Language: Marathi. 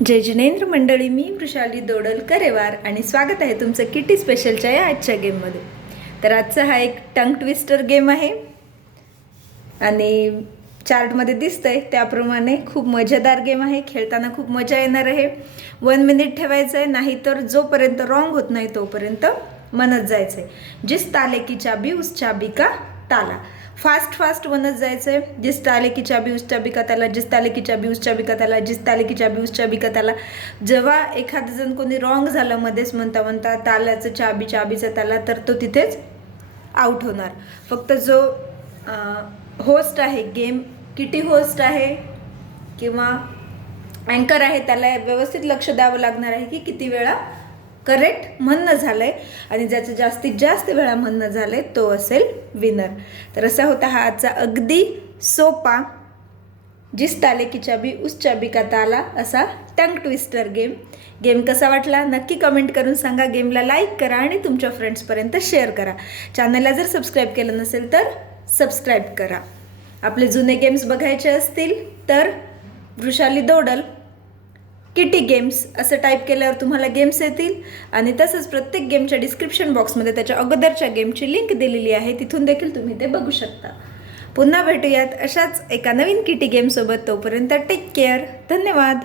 जय जिनेंद्र मंडळी, मी वृषाली दोडलकर रेवार आणि स्वागत आहे तुमचं किटी स्पेशलच्या या आजच्या गेममध्ये. तर आजचा हा एक टंग ट्विस्टर गेम आहे आणि चार्टमध्ये दिसतंय त्याप्रमाणे खूप मजेदार गेम आहे. खेळताना खूप मजा येणार आहे. 1 मिनिट ठेवायचं आहे, नाहीतर जोपर्यंत रॉंग होत नाही तोपर्यंत म्हणत जायचं आहे. जिस ताले की चाबी उस चाबी का ताला. फास्ट म्हणत जायचं आहे. जिस ताले की चाबी उस चाबी का ताला, जिस ताले की चाबी उस चाबी का ताला, जिस ताले की चाबी उस चाबी का ताला. जेव्हा एखादं जण कोणी रॉंग झालं मध्येच म्हणता ताल्याचं चाबीचा ताला, तर तो तिथेच आउट होणार. फक्त जो होस्ट आहे, गेम किटी होस्ट आहे किंवा अँकर आहे, त्याला व्यवस्थित लक्ष द्यावं लागणार आहे की किती वेळा करेक्ट म्हणणं झालं आहे आणि ज्याचं जास्तीत जास्त वेळा म्हणणं झालं आहे तो असेल विनर. तर असा होता हा आजचा अगदी सोपा जिस ताले की चाबी उस चाबी का ताला असा टंग ट्विस्टर गेम कसा वाटला नक्की कमेंट करून सांगा. गेमला लाईक करा आणि तुमच्या फ्रेंड्सपर्यंत शेअर करा. चॅनलला जर सबस्क्राईब केलं नसेल तर सबस्क्राईब करा. आपले जुने गेम्स बघायचे असतील तर वृषाली दोडल किटी गेम्स असं टाईप केल्यावर तुम्हाला गेम्स येतील आणि तसंच प्रत्येक गेमच्या डिस्क्रिप्शन बॉक्समध्ये त्याच्या अगोदरच्या गेमची लिंक दिलेली आहे, तिथून देखील तुम्ही ते बघू शकता. पुन्हा भेटूयात अशाच एका नवीन किटी गेमसोबत. तोपर्यंत टेक केअर. धन्यवाद.